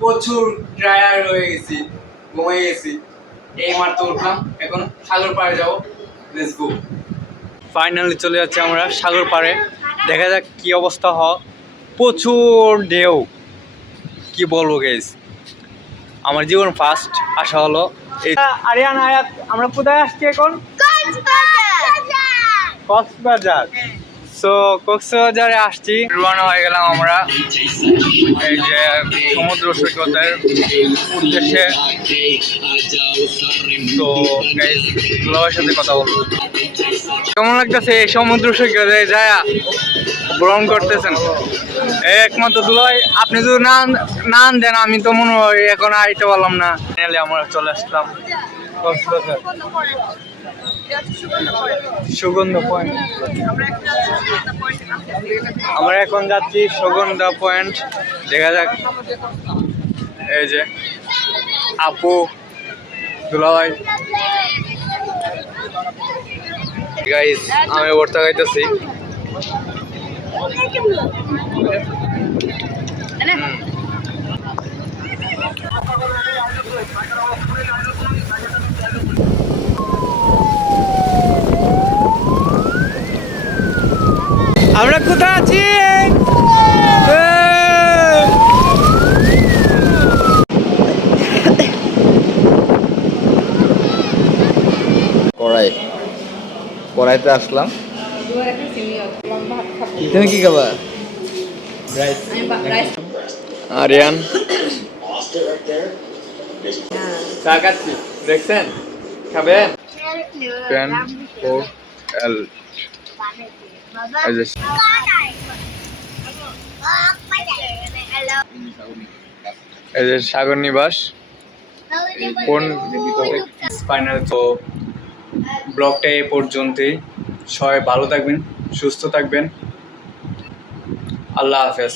প্রচুর ড্রায়ার হয়ে গেছি ঘুমিয়ে গেছি। এই মাত্র উঠলাম এখন সাগর পাড়ে যাব। লেটস গো ফাইনালি চলে যাচ্ছে আমরা সাগর পাড়ে। দেখা যাক কি অবস্থা হ প্রচুর ঢেউ। কি বলব গেস আমার জীবন ফার্স্ট আসা হলো। এই আরিয়ান আয়াত আমরা কোথায় আসছি এখন? কক্সবাজার। সো কক্সবাজারে আসছি। রওনা হয়ে গেলাম আমরা। এই যে সমুদ্র সৈকতের উদ্দেশ্যে। তো দুলাভাইয়ের সাথে কথা বলব কেমন লাগতেছে এই সমুদ্র সৈকতে? যায়, ভ্রমণ করতেছেন? একমাত্র দুলাই, আপনি যদি না না দেন, আমি তো মনে হয় এখন আইতে পারলাম না। আমরা চলে আসলাম। সুগন্ধ পয়েন্ট আমরা এখন যাচ্ছি সুগন্ধা পয়েন্ট দেখা যাক। এই যে আপু, দুলাভাই। আমি ভর্তা খাইতেছি। আমরা কোথায় আছি? কড়াই। কড়াইতে আসলাম। তুমি কি খাবা? আরিয়ান। দেখছেন? খাবেন? পেন ও এল এই যে সাগর নিবাস কোন ফাইনাল তো ব্লগটা এ পর্যন্তই। সবাই ভালো থাকবেন সুস্থ থাকবেন। আল্লাহ হাফেজ।